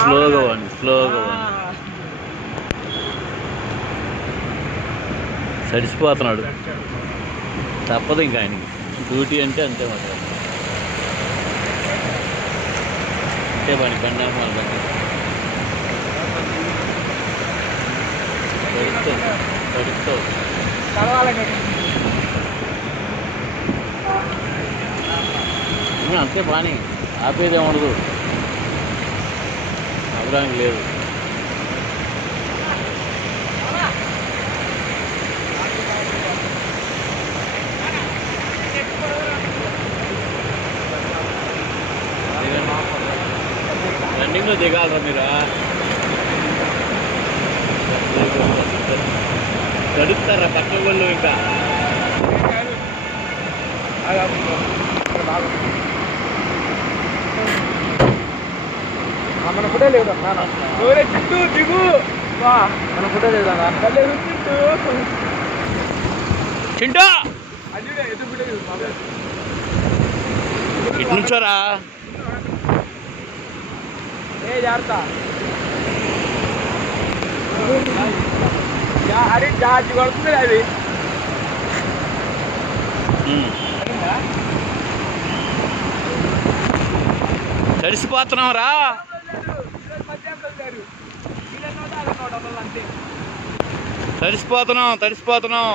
స్లోగా పోండి స్లోగా ఆ. సడిసిపోతున్నాడు తప్పదు ఇంకా ఆయనకి. డ్యూటీ అంటే అంతే మాట అంతే పని బండి పడుతుంది పడుతుంది అంతే బాని ఆపేదే ఉండదు. అవడానికి లేదు. రన్నింగ్లో దిగాలరా మీరు? తడుస్తారా పక్క వాళ్ళు ఇంకా? మన ఫుడే లేదు ఓరే చుట్టూ దిగు. వా. మన ఫుడే లేదు లేదు చుట్టూ. చింటా! లేదు ఇటు నుంచోరా. ఏ జాగ్రత్త. యా, అరే జాతి కొడుతుంది అది. ఉమ్. తడిసిపోతున్నాం రా. తడిసిపోతున్నాం తడిసిపోతున్నాం.